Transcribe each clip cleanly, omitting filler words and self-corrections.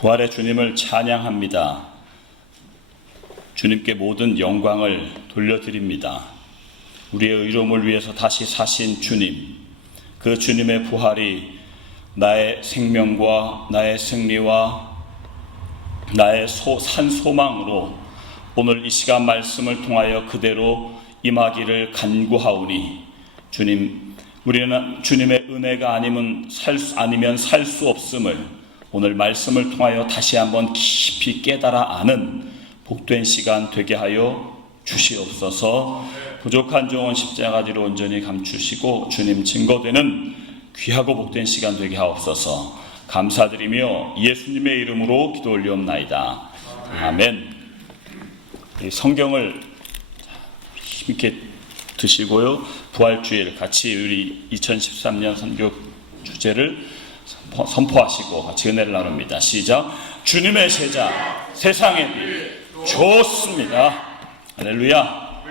부활의 주님을 찬양합니다. 주님께 모든 영광을 돌려드립니다. 우리의 의로움을 위해서 다시 사신 주님, 그 주님의 부활이 나의 생명과 나의 승리와 나의 산 소망으로 오늘 이 시간 말씀을 통하여 그대로 임하기를 간구하오니, 주님, 우리는 주님의 은혜가 아니면 살 수 없음을 오늘 말씀을 통하여 다시 한번 깊이 깨달아 아는 복된 시간 되게 하여 주시옵소서. 부족한 종은 십자가 뒤로 온전히 감추시고 주님 증거되는 귀하고 복된 시간 되게 하옵소서. 감사드리며 예수님의 이름으로 기도 올리옵나이다. 아멘. 성경을 힘있게 드시고요, 부활주일 같이 우리 2013년 선교 주제를 선포하시고 같이 은혜를 나눕니다. 시작. 주님의 제자, 세상의 빛. 좋습니다. 할렐루야.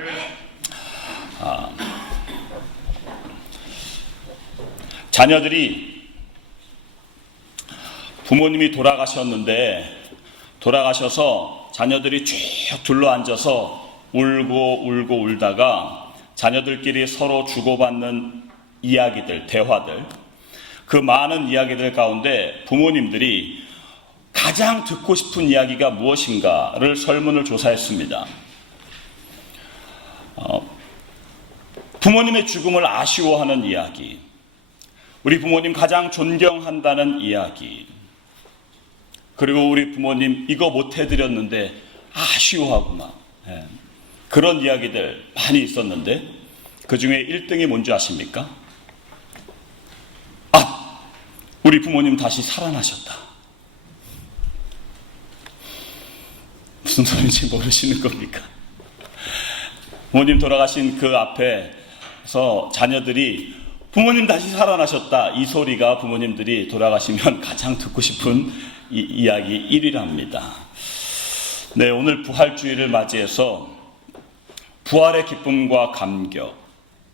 자녀들이 부모님이 돌아가셔서 자녀들이 쭉 둘러앉아서 울고 울다가 자녀들끼리 서로 주고받는 이야기들, 대화들, 그 많은 이야기들 가운데 부모님들이 가장 듣고 싶은 이야기가 무엇인가를 설문을 조사했습니다. 부모님의 죽음을 아쉬워하는 이야기, 우리 부모님 가장 존경한다는 이야기, 그리고 우리 부모님 이거 못 해드렸는데 아쉬워하구나, 그런 이야기들 많이 있었는데 그 중에 1등이 뭔지 아십니까? 우리 부모님 다시 살아나셨다. 무슨 소리인지 모르시는 겁니까? 부모님 돌아가신 그 앞에서 자녀들이 부모님 다시 살아나셨다, 이 소리가 부모님들이 돌아가시면 가장 듣고 싶은 이야기 1위랍니다. 네, 오늘 부활주의를 맞이해서 부활의 기쁨과 감격,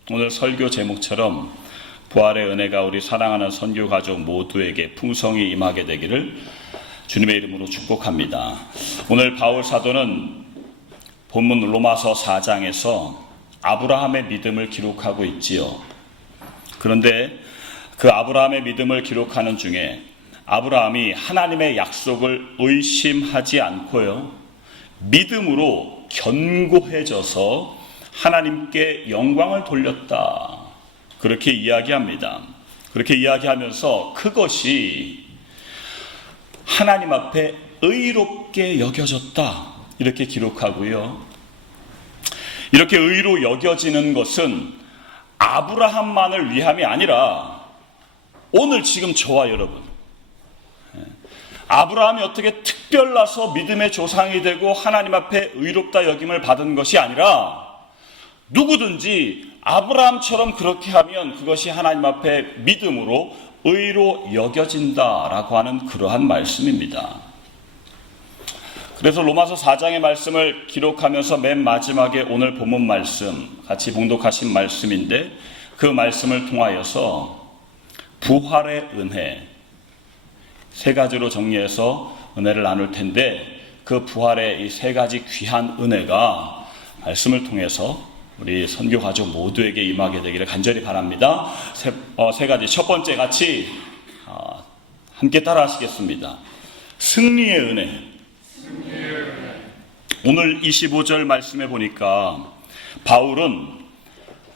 오늘 설교 제목처럼 부활의 은혜가 우리 사랑하는 선교 가족 모두에게 풍성히 임하게 되기를 주님의 이름으로 축복합니다. 오늘 바울 사도는 본문 로마서 4장에서 아브라함의 믿음을 기록하고 있지요. 그런데 그 아브라함의 믿음을 기록하는 중에 아브라함이 하나님의 약속을 의심하지 않고요, 믿음으로 견고해져서 하나님께 영광을 돌렸다, 그렇게 이야기합니다. 그렇게 이야기하면서 그것이 하나님 앞에 의롭게 여겨졌다, 이렇게 기록하고요. 이렇게 의로 여겨지는 것은 아브라함만을 위함이 아니라 오늘 지금 저와 여러분, 아브라함이 어떻게 특별나서 믿음의 조상이 되고 하나님 앞에 의롭다 여김을 받은 것이 아니라 누구든지 아브라함처럼 그렇게 하면 그것이 하나님 앞에 믿음으로 의로 여겨진다라고 하는 그러한 말씀입니다. 그래서 로마서 4장의 말씀을 기록하면서 맨 마지막에 오늘 본문 말씀, 같이 봉독하신 말씀인데, 그 말씀을 통하여서 부활의 은혜, 세 가지로 정리해서 은혜를 나눌 텐데, 그 부활의 이 세 가지 귀한 은혜가 말씀을 통해서 우리 선교 가족 모두에게 임하게 되기를 간절히 바랍니다. 세 가지. 첫 번째 같이 함께 따라 하시겠습니다. 승리의 은혜. 오늘 25절 말씀에 보니까 바울은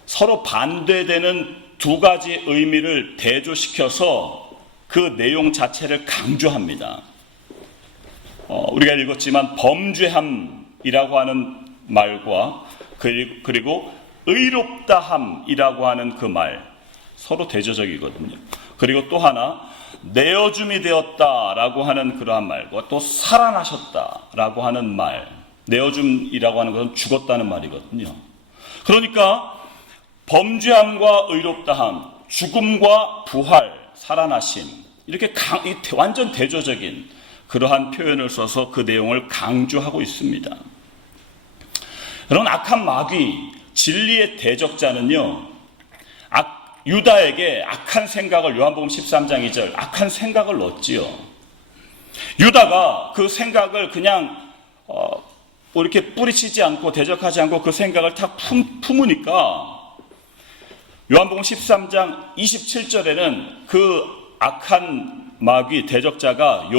서로 반대되는 두 가지 의미를 대조시켜서 그 내용 자체를 강조합니다. 우리가 읽었지만 범죄함이라고 하는 말과 그리고 의롭다함이라고 하는 그 말, 서로 대조적이거든요. 그리고 또 하나, 내어줌이 되었다라고 하는 그러한 말과 또 살아나셨다라고 하는 말, 내어줌이라고 하는 것은 죽었다는 말이거든요. 그러니까 범죄함과 의롭다함, 죽음과 부활, 살아나심, 이렇게 완전 대조적인 그러한 표현을 써서 그 내용을 강조하고 있습니다. 여러분, 악한 마귀, 진리의 대적자는요, 유다에게 악한 생각을, 요한복음 13장 2절, 악한 생각을 넣었지요. 유다가 그 생각을 그냥 이렇게 뿌리치지 않고 대적하지 않고 그 생각을 탁 품으니까 요한복음 13장 27절에는 그 악한 마귀 대적자가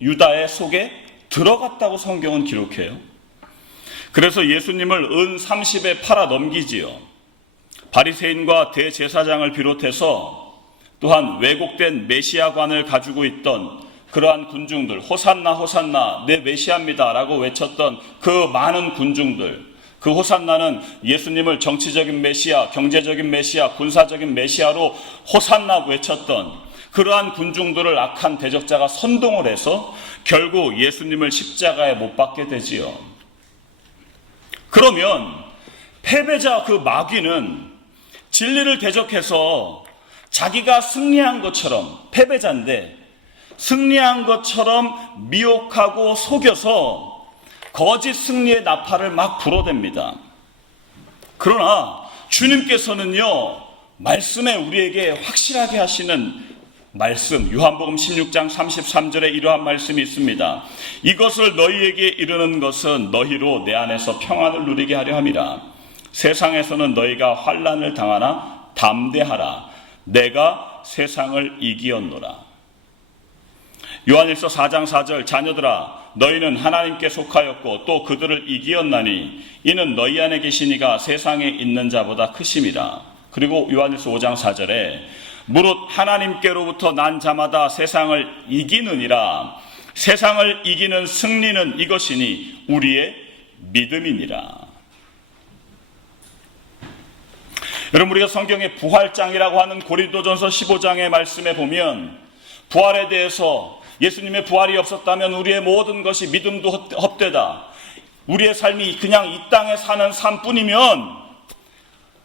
유다의 속에 들어갔다고 성경은 기록해요. 그래서 예수님을 은 30에 팔아 넘기지요. 바리새인과 대제사장을 비롯해서 또한 왜곡된 메시아관을 가지고 있던 그러한 군중들, 호산나 호산나 내 메시아입니다 라고 외쳤던 그 많은 군중들, 그 호산나는 예수님을 정치적인 메시아, 경제적인 메시아, 군사적인 메시아로 호산나 외쳤던 그러한 군중들을 악한 대적자가 선동을 해서 결국 예수님을 십자가에 못 박게 되지요. 그러면 패배자 그 마귀는 진리를 대적해서 자기가 승리한 것처럼, 패배자인데 승리한 것처럼 미혹하고 속여서 거짓 승리의 나팔을 막 불어댑니다. 그러나 주님께서는요, 말씀에 우리에게 확실하게 하시는 말씀, 요한복음 16장 33절에 이러한 말씀이 있습니다. 이것을 너희에게 이르는 것은 너희로 내 안에서 평안을 누리게 하려 함이라. 세상에서는 너희가 환난을 당하나 담대하라. 내가 세상을 이기었노라. 요한일서 4장 4절, 자녀들아 너희는 하나님께 속하였고 또 그들을 이기었나니 이는 너희 안에 계신 이가 세상에 있는 자보다 크심이라. 그리고 요한일서 5장 4절에 무릇 하나님께로부터 난 자마다 세상을 이기느니라. 세상을 이기는 승리는 이것이니 우리의 믿음이니라. 여러분, 우리가 성경의 부활장이라고 하는 고린도전서 15장의 말씀에 보면 부활에 대해서 예수님의 부활이 없었다면 우리의 모든 것이 믿음도 헛되다. 우리의 삶이 그냥 이 땅에 사는 삶뿐이면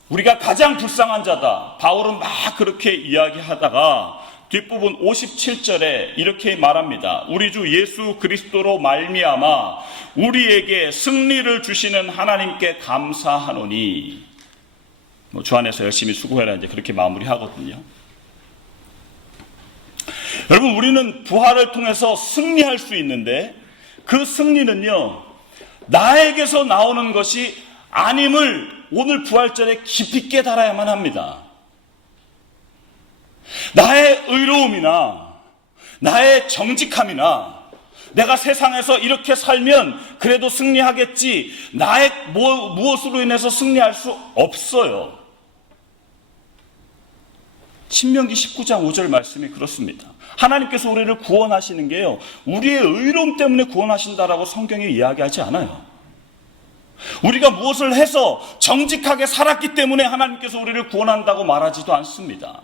우리가 가장 불쌍한 자다. 바울은 막 그렇게 이야기하다가 뒷부분 57절에 이렇게 말합니다. 우리 주 예수 그리스도로 말미암아 우리에게 승리를 주시는 하나님께 감사하노니. 주 안에서 열심히 수고해라 이제 그렇게 마무리하거든요. 여러분, 우리는 부활을 통해서 승리할 수 있는데 그 승리는요, 나에게서 나오는 것이 아님을 오늘 부활절에 깊이 깨달아야만 합니다. 나의 의로움이나 나의 정직함이나 내가 세상에서 이렇게 살면 그래도 승리하겠지, 나의 무엇으로 인해서 승리할 수 없어요. 신명기 19장 5절 말씀이 그렇습니다. 하나님께서 우리를 구원하시는 게요, 우리의 의로움 때문에 구원하신다라고 성경이 이야기하지 않아요. 우리가 무엇을 해서 정직하게 살았기 때문에 하나님께서 우리를 구원한다고 말하지도 않습니다.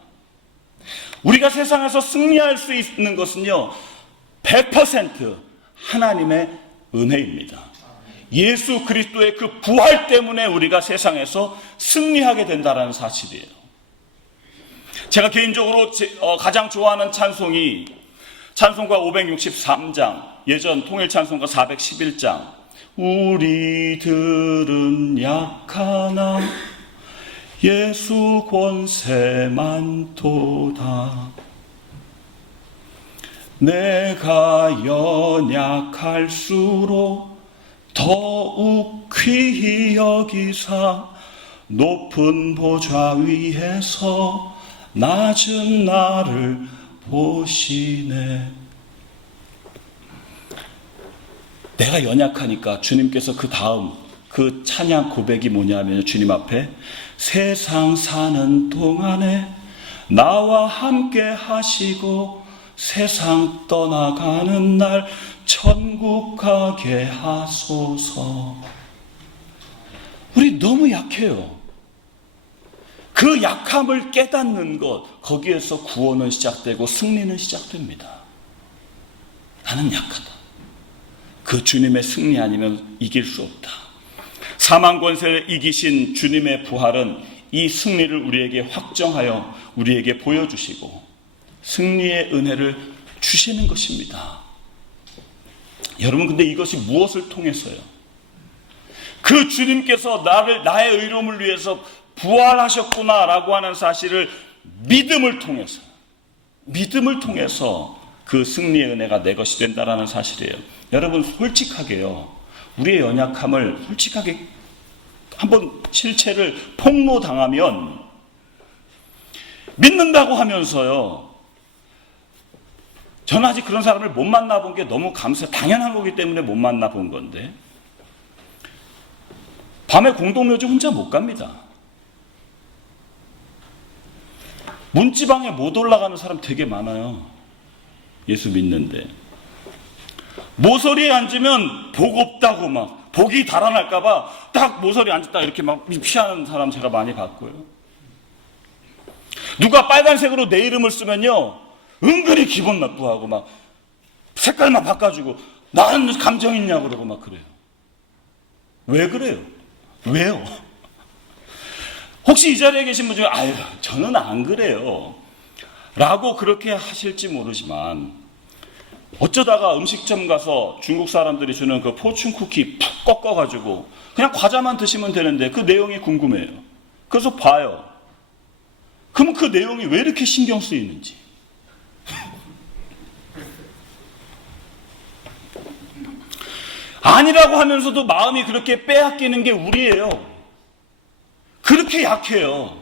우리가 세상에서 승리할 수 있는 것은요, 100% 하나님의 은혜입니다. 예수 그리스도의 그 부활 때문에 우리가 세상에서 승리하게 된다는 사실이에요. 제가 개인적으로 가장 좋아하는 찬송이 찬송가 563장, 예전 통일찬송가 411장. 우리들은 약하나 예수 권세 많도다. 내가 연약할수록 더욱 귀히 여기사 높은 보좌 위에서 낮은 나를 보시네. 내가 연약하니까 주님께서 그 다음 그 찬양 고백이 뭐냐면 주님 앞에 세상 사는 동안에 나와 함께 하시고 세상 떠나가는 날 천국 가게 하소서. 우리 너무 약해요. 그 약함을 깨닫는 것, 거기에서 구원은 시작되고 승리는 시작됩니다. 나는 약하다. 그 주님의 승리 아니면 이길 수 없다. 사망 권세를 이기신 주님의 부활은 이 승리를 우리에게 확정하여 우리에게 보여주시고 승리의 은혜를 주시는 것입니다. 여러분, 근데 이것이 무엇을 통해서요? 그 주님께서 나의 의로움을 위해서 부활하셨구나라고 하는 사실을 믿음을 통해서 그 승리의 은혜가 내 것이 된다라는 사실이에요. 여러분 솔직하게요. 우리의 연약함을 솔직하게 한번 실체를 폭로당하면 믿는다고 하면서요. 저는 아직 그런 사람을 못 만나본 게 너무 당연한 거기 때문에 못 만나본 건데 밤에 공동묘지 혼자 못 갑니다. 문지방에 못 올라가는 사람 되게 많아요. 예수 믿는데. 모서리에 앉으면 복 없다고 막 복이 달아날까봐 딱 모서리에 앉았다 이렇게 막 피하는 사람 제가 많이 봤고요. 누가 빨간색으로 내 이름을 쓰면요 은근히 기분 나쁘하고 막 색깔만 바꿔주고 나는 감정 있냐고 그러고 막 그래요. 왜 그래요? 왜요? 혹시 이 자리에 계신 분 중에 아유 저는 안 그래요 라고 그렇게 하실지 모르지만 어쩌다가 음식점 가서 중국 사람들이 주는 그 포춘 쿠키 팍 꺾어가지고 그냥 과자만 드시면 되는데 그 내용이 궁금해요. 그래서 봐요. 그러면 그 내용이 왜 이렇게 신경 쓰이는지. 아니라고 하면서도 마음이 그렇게 빼앗기는 게 우리예요. 그렇게 약해요.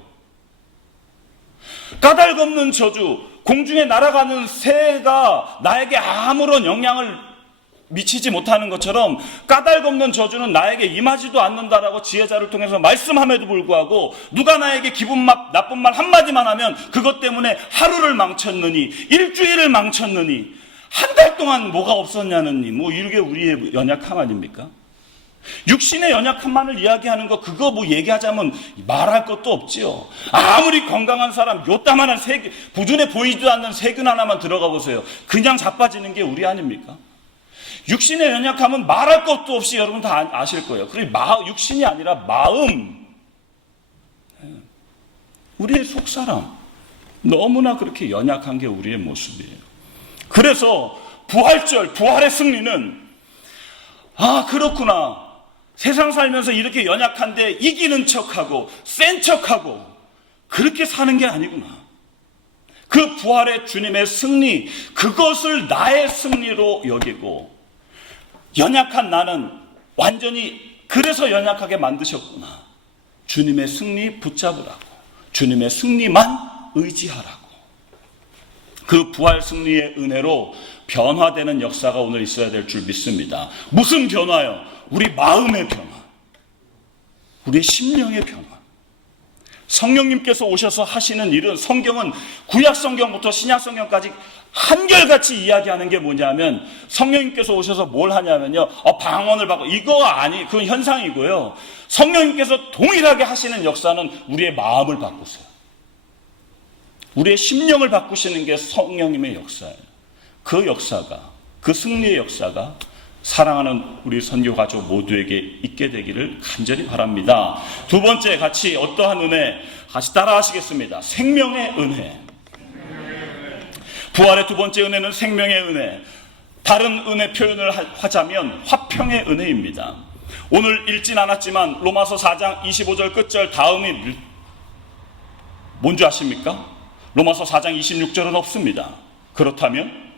까닭없는 저주, 공중에 날아가는 새가 나에게 아무런 영향을 미치지 못하는 것처럼 까닭없는 저주는 나에게 임하지도 않는다라고 지혜자를 통해서 말씀함에도 불구하고 누가 나에게 나쁜 말 한마디만 하면 그것 때문에 하루를 망쳤느니 일주일을 망쳤느니 한 달 동안 뭐가 없었냐느니 뭐 이게 우리의 연약함 아닙니까? 육신의 연약함만을 이야기하는 거 그거 뭐 얘기하자면 말할 것도 없지요. 아무리 건강한 사람 요따만한 부준해 보이지도 않는 세균 하나만 들어가 보세요. 그냥 자빠지는 게 우리 아닙니까? 육신의 연약함은 말할 것도 없이 여러분 다 아실 거예요. 그리고 육신이 아니라 마음, 우리의 속사람 너무나 그렇게 연약한 게 우리의 모습이에요. 그래서 부활의 승리는 그렇구나. 세상 살면서 이렇게 연약한데 이기는 척하고 센 척하고 그렇게 사는 게 아니구나. 그 부활의 주님의 승리, 그것을 나의 승리로 여기고 연약한 나는 완전히 그래서 연약하게 만드셨구나. 주님의 승리 붙잡으라고. 주님의 승리만 의지하라고. 그 부활 승리의 은혜로 변화되는 역사가 오늘 있어야 될 줄 믿습니다. 무슨 변화요? 우리 마음의 변화, 우리의 심령의 변화. 성령님께서 오셔서 하시는 일은 성경은 구약 성경부터 신약 성경까지 한결같이 이야기하는 게 뭐냐면 성령님께서 오셔서 뭘 하냐면요. 방언을 받고 그건 현상이고요. 성령님께서 동일하게 하시는 역사는 우리의 마음을 바꾸세요. 우리의 심령을 바꾸시는 게 성령님의 역사예요. 그 역사가, 그 승리의 역사가 사랑하는 우리 선교 가족 모두에게 있게 되기를 간절히 바랍니다. 두 번째 같이 어떠한 은혜 같이 따라 하시겠습니다. 생명의 은혜. 부활의 두 번째 은혜는 생명의 은혜. 다른 은혜 표현을 하자면 화평의 은혜입니다. 오늘 읽진 않았지만 로마서 4장 25절 끝절 다음이 뭔지 아십니까? 로마서 4장 26절은 없습니다. 그렇다면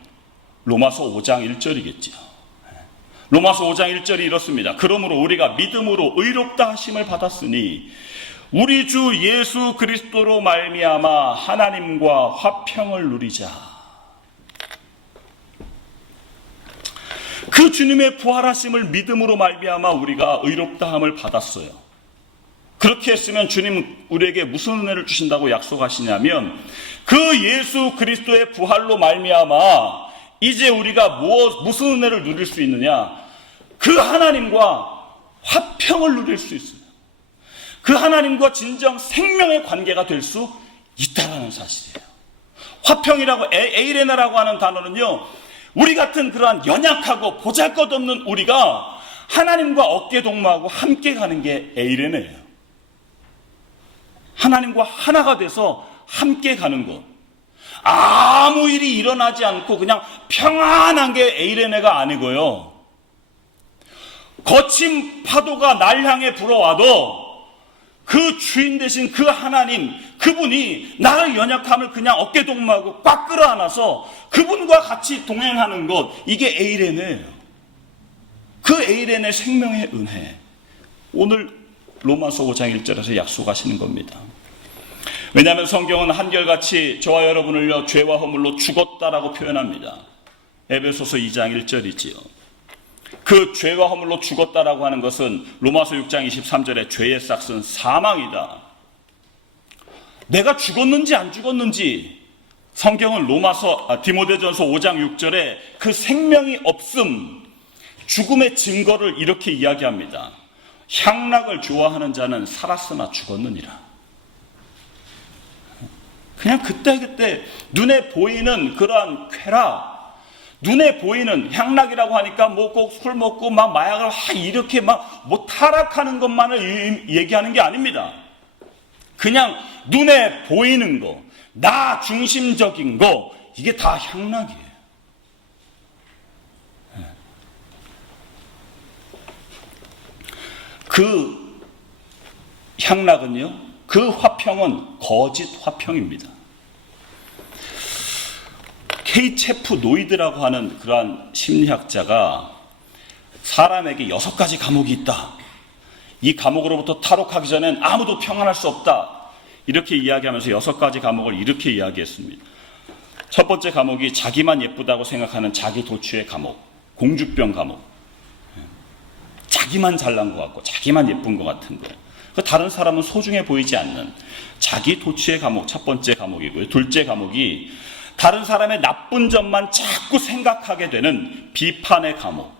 로마서 5장 1절이겠지요. 로마서 5장 1절이 이렇습니다. 그러므로 우리가 믿음으로 의롭다 하심을 받았으니 우리 주 예수 그리스도로 말미암아 하나님과 화평을 누리자. 그 주님의 부활하심을 믿음으로 말미암아 우리가 의롭다함을 받았어요. 그렇게 했으면 주님은 우리에게 무슨 은혜를 주신다고 약속하시냐면 그 예수 그리스도의 부활로 말미암아 이제 우리가 무슨 은혜를 누릴 수 있느냐? 그 하나님과 화평을 누릴 수 있어요. 그 하나님과 진정 생명의 관계가 될 수 있다는 사실이에요. 화평이라고 에이레나라고 하는 단어는요. 우리 같은 그러한 연약하고 보잘것없는 우리가 하나님과 어깨동무하고 함께 가는 게 에이레네예요. 하나님과 하나가 돼서 함께 가는 것. 아무 일이 일어나지 않고 그냥 평안한 게 에이레네가 아니고요. 거친 파도가 날 향해 불어와도 그 주인 되신 그 하나님, 그분이 나의 연약함을 그냥 어깨동무하고 꽉 끌어안아서 그분과 같이 동행하는 것, 이게 에이레네예요. 그 에이레네 생명의 은혜, 오늘 로마서 5장 1절에서 약속하시는 겁니다. 왜냐하면 성경은 한결같이 저와 여러분을요 죄와 허물로 죽었다라고 표현합니다. 에베소서 2장 1절이지요. 그 죄와 허물로 죽었다라고 하는 것은 로마서 6장 23절에 죄의 싹은 사망이다. 내가 죽었는지 안 죽었는지 성경은 디모데전서 5장 6절에 그 생명이 없음, 죽음의 증거를 이렇게 이야기합니다. 향락을 좋아하는 자는 살았으나 죽었느니라. 그냥 그때그때 눈에 보이는 그러한 쾌락, 눈에 보이는 향락이라고 하니까 뭐 꼭 술 먹고 막 마약을 이렇게 막 뭐 타락하는 것만을 얘기하는 게 아닙니다. 그냥 눈에 보이는 거, 나 중심적인 거, 이게 다 향락이에요. 그 향락은요, 그 화평은 거짓 화평입니다. 케이체프 노이드라고 하는 그러한 심리학자가 사람에게 6가지 감옥이 있다. 이 감옥으로부터 탈옥하기 전엔 아무도 평안할 수 없다. 이렇게 이야기하면서 6가지 감옥을 이렇게 이야기했습니다. 첫 번째 감옥이 자기만 예쁘다고 생각하는 자기 도취의 감옥, 공주병 감옥. 자기만 잘난 것 같고 자기만 예쁜 것 같은 거예요. 다른 사람은 소중해 보이지 않는 자기 도취의 감옥, 첫 번째 감옥이고요. 둘째 감옥이 다른 사람의 나쁜 점만 자꾸 생각하게 되는 비판의 감옥.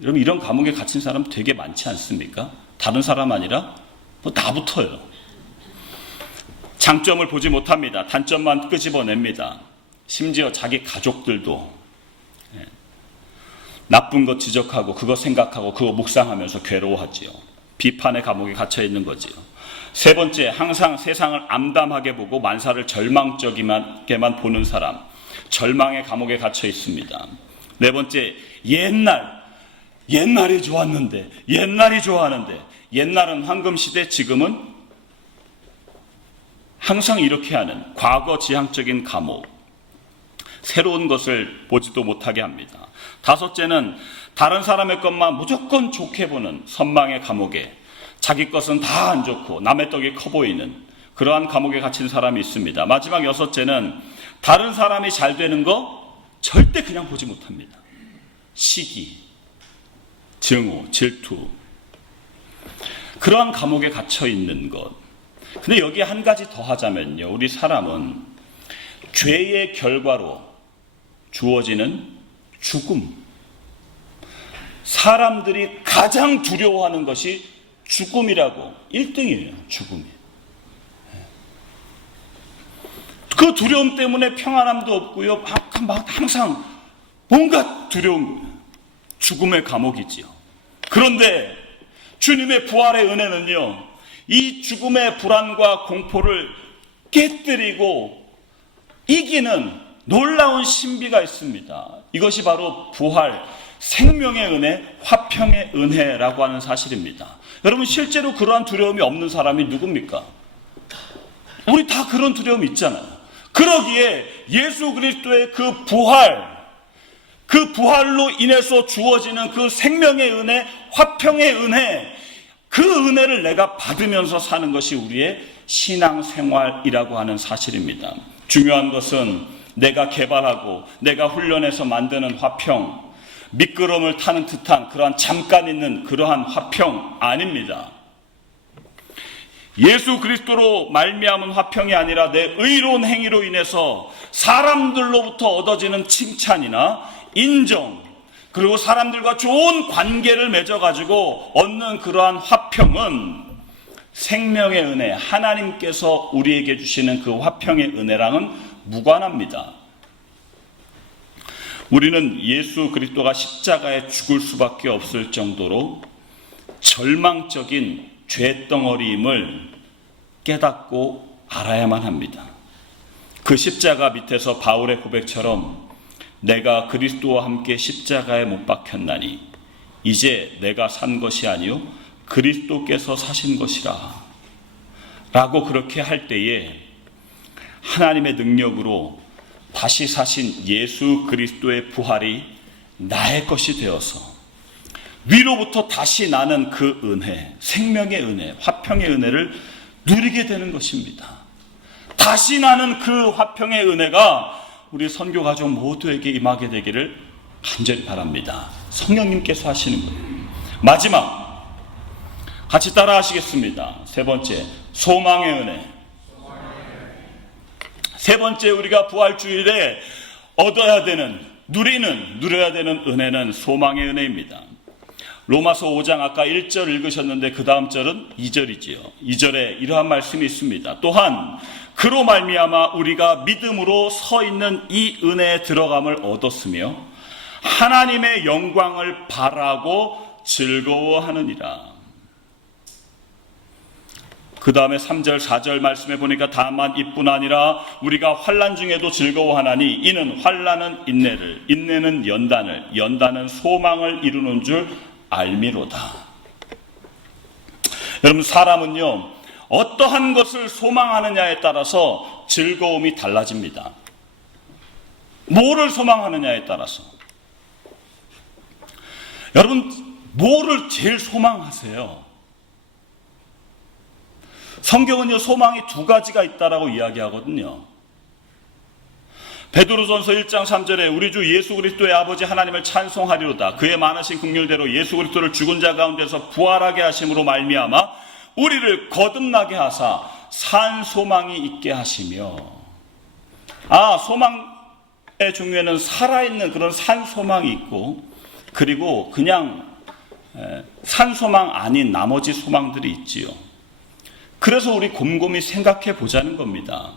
여러분, 이런 감옥에 갇힌 사람 되게 많지 않습니까? 다른 사람 아니라 나부터요. 장점을 보지 못합니다. 단점만 끄집어냅니다. 심지어 자기 가족들도 나쁜 것 지적하고 그거 생각하고 그거 묵상하면서 괴로워하지요. 비판의 감옥에 갇혀 있는 거지요. 세 번째, 항상 세상을 암담하게 보고 만사를 절망적이게만 보는 사람, 절망의 감옥에 갇혀 있습니다. 네 번째, 옛날이 좋았는데, 옛날은 황금시대, 지금은 항상 이렇게 하는 과거 지향적인 감옥, 새로운 것을 보지도 못하게 합니다. 다섯째는 다른 사람의 것만 무조건 좋게 보는 선망의 감옥에, 자기 것은 다 안 좋고 남의 떡이 커 보이는 그러한 감옥에 갇힌 사람이 있습니다. 마지막 여섯째는 다른 사람이 잘 되는 거 절대 그냥 보지 못합니다. 시기, 증오, 질투, 그러한 감옥에 갇혀 있는 것. 근데 여기에 한 가지 더 하자면요, 우리 사람은 죄의 결과로 주어지는 죽음, 사람들이 가장 두려워하는 것이 죽음이라고, 1등이에요. 죽음이. 그 두려움 때문에 평안함도 없고요, 항상 뭔가 두려운 거예요. 죽음의 감옥이지요. 그런데 주님의 부활의 은혜는요, 이 죽음의 불안과 공포를 깨뜨리고 이기는 놀라운 신비가 있습니다. 이것이 바로 부활, 생명의 은혜, 화평의 은혜라고 하는 사실입니다. 여러분, 실제로 그러한 두려움이 없는 사람이 누굽니까? 우리 다 그런 두려움이 있잖아요. 그러기에 예수 그리스도의 그 부활로 인해서 주어지는 그 생명의 은혜, 화평의 은혜, 그 은혜를 내가 받으면서 사는 것이 우리의 신앙생활이라고 하는 사실입니다. 중요한 것은 내가 개발하고 내가 훈련해서 만드는 화평, 미끄럼을 타는 듯한 그러한 잠깐 있는 그러한 화평 아닙니다. 예수 그리스도로 말미암은 화평이 아니라 내 의로운 행위로 인해서 사람들로부터 얻어지는 칭찬이나 인정, 그리고 사람들과 좋은 관계를 맺어가지고 얻는 그러한 화평은 생명의 은혜, 하나님께서 우리에게 주시는 그 화평의 은혜랑은 무관합니다. 우리는 예수 그리스도가 십자가에 죽을 수밖에 없을 정도로 절망적인 죄덩어리임을 깨닫고 알아야만 합니다. 그 십자가 밑에서 바울의 고백처럼 내가 그리스도와 함께 십자가에 못 박혔나니 이제 내가 산 것이 아니요 그리스도께서 사신 것이라 라고 그렇게 할 때에 하나님의 능력으로 다시 사신 예수 그리스도의 부활이 나의 것이 되어서 위로부터 다시 나는 그 은혜, 생명의 은혜, 화평의 은혜를 누리게 되는 것입니다. 다시 나는 그 화평의 은혜가 우리 선교 가족 모두에게 임하게 되기를 간절히 바랍니다. 성령님께서 하시는 거예요. 마지막 같이 따라 하시겠습니다. 세 번째, 소망의 은혜. 세 번째, 우리가 부활주일에 얻어야 되는, 누려야 되는 은혜는 소망의 은혜입니다. 로마서 5장 아까 1절 읽으셨는데 그 다음 절은 2절이지요. 2절에 이러한 말씀이 있습니다. 또한 그로 말미암아 우리가 믿음으로 서 있는 이 은혜에 들어감을 얻었으며 하나님의 영광을 바라고 즐거워하느니라. 그 다음에 3절 4절 말씀해 보니까 다만 이뿐 아니라 우리가 환난 중에도 즐거워하나니 이는 환난은 인내를, 인내는 연단을, 연단은 소망을 이루는 줄 알미로다. 여러분, 사람은요 어떠한 것을 소망하느냐에 따라서 즐거움이 달라집니다. 뭐를 소망하느냐에 따라서. 여러분, 뭐를 제일 소망하세요? 성경은요 소망이 두 가지가 있다라고 이야기하거든요. 베드로전서 1장 3절에 우리 주 예수 그리스도의 아버지 하나님을 찬송하리로다. 그의 많으신 긍휼대로 예수 그리스도를 죽은 자 가운데서 부활하게 하심으로 말미암아 우리를 거듭나게 하사 산 소망이 있게 하시며. 소망의 중에는 살아있는 그런 산 소망이 있고, 그리고 그냥 산 소망 아닌 나머지 소망들이 있지요. 그래서 우리 곰곰이 생각해 보자는 겁니다.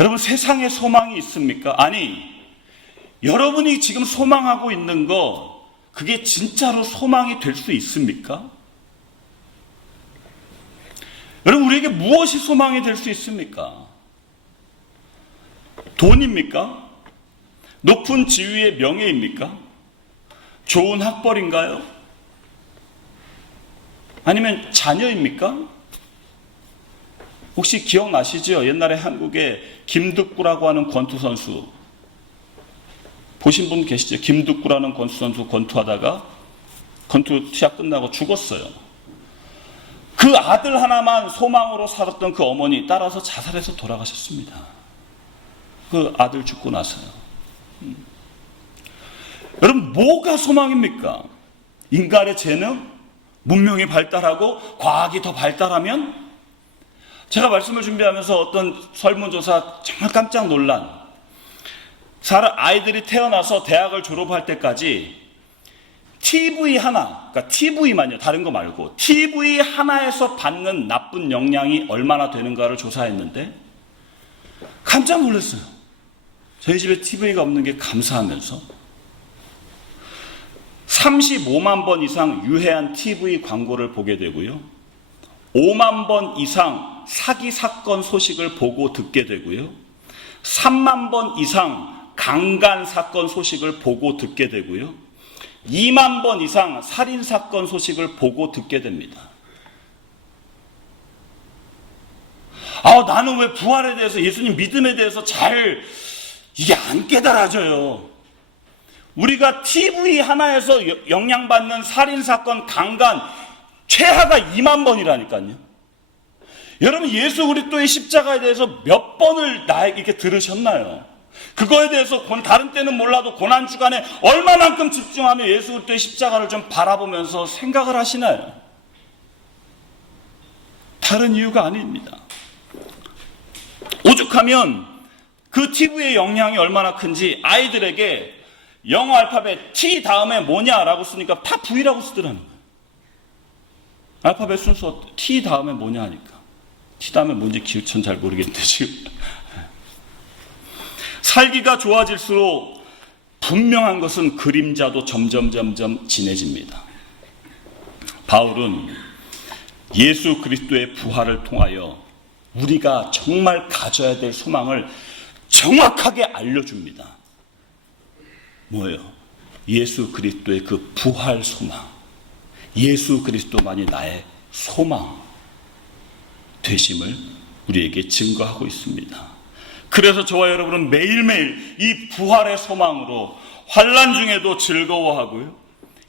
여러분, 세상에 소망이 있습니까? 아니, 여러분이 지금 소망하고 있는 거 그게 진짜로 소망이 될 수 있습니까? 여러분, 우리에게 무엇이 소망이 될 수 있습니까? 돈입니까? 높은 지위의 명예입니까? 좋은 학벌인가요? 아니면 자녀입니까? 혹시 기억나시죠? 옛날에 한국에 김득구라고 하는 권투 선수 보신 분 계시죠? 김득구라는 권투 선수 권투하다가 권투 시합 끝나고 죽었어요. 그 아들 하나만 소망으로 살았던 그 어머니 따라서 자살해서 돌아가셨습니다. 그 아들 죽고 나서요. 여러분, 뭐가 소망입니까? 인간의 재능? 문명이 발달하고 과학이 더 발달하면? 제가 말씀을 준비하면서 어떤 설문조사 정말 깜짝 놀란, 아이들이 태어나서 대학을 졸업할 때까지 TV 하나, 그러니까 TV만요, 다른 거 말고 TV 하나에서 받는 나쁜 영향이 얼마나 되는가를 조사했는데 깜짝 놀랐어요. 저희 집에 TV가 없는 게 감사하면서 35만 번 이상 유해한 TV 광고를 보게 되고요. 5만 번 이상 사기 사건 소식을 보고 듣게 되고요. 3만 번 이상 강간 사건 소식을 보고 듣게 되고요. 2만 번 이상 살인 사건 소식을 보고 듣게 됩니다. 나는 왜 부활에 대해서, 예수님 믿음에 대해서 이게 안 깨달아져요. 우리가 TV 하나에서 영향받는 살인사건, 강간, 최하가 2만 번이라니까요. 여러분, 예수 그리스도의 십자가에 대해서 몇 번을 나에게 들으셨나요? 그거에 대해서 다른 때는 몰라도 고난주간에 얼마만큼 집중하며 예수 그리스도의 십자가를 좀 바라보면서 생각을 하시나요? 다른 이유가 아닙니다. 오죽하면 그 TV의 영향이 얼마나 큰지 아이들에게 영어 알파벳 T 다음에 뭐냐라고 쓰니까 다 V라고 쓰더라는 거예요. 알파벳 순서 T 다음에 뭐냐 하니까. T 다음에 뭔지 전 잘 모르겠는데 지금. 살기가 좋아질수록 분명한 것은 그림자도 점점 진해집니다. 바울은 예수 그리스도의 부활을 통하여 우리가 정말 가져야 될 소망을 정확하게 알려줍니다. 뭐예요? 예수 그리스도의 그 부활 소망. 예수 그리스도만이 나의 소망 되심을 우리에게 증거하고 있습니다. 그래서 저와 여러분은 매일매일 이 부활의 소망으로 환난 중에도 즐거워하고요,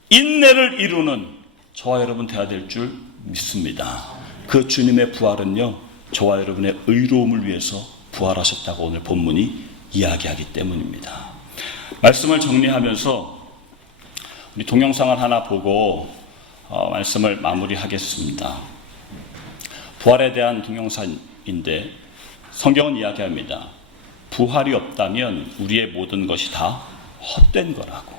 인내를 이루는 저와 여러분 되어야 될 줄 믿습니다. 그 주님의 부활은요, 저와 여러분의 의로움을 위해서 부활하셨다고 오늘 본문이 이야기하기 때문입니다. 말씀을 정리하면서 우리 동영상을 하나 보고 말씀을 마무리하겠습니다. 부활에 대한 동영상인데 성경은 이야기합니다. 부활이 없다면 우리의 모든 것이 다 헛된 거라고.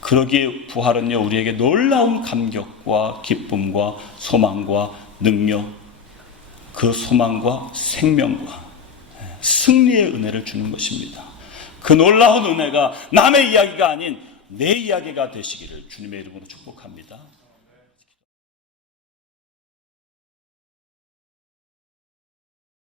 그러기에 부활은요, 우리에게 놀라운 감격과 기쁨과 소망과 능력, 그 소망과 생명과 승리의 은혜를 주는 것입니다. 그 놀라운 은혜가 남의 이야기가 아닌 내 이야기가 되시기를 주님의 이름으로 축복합니다.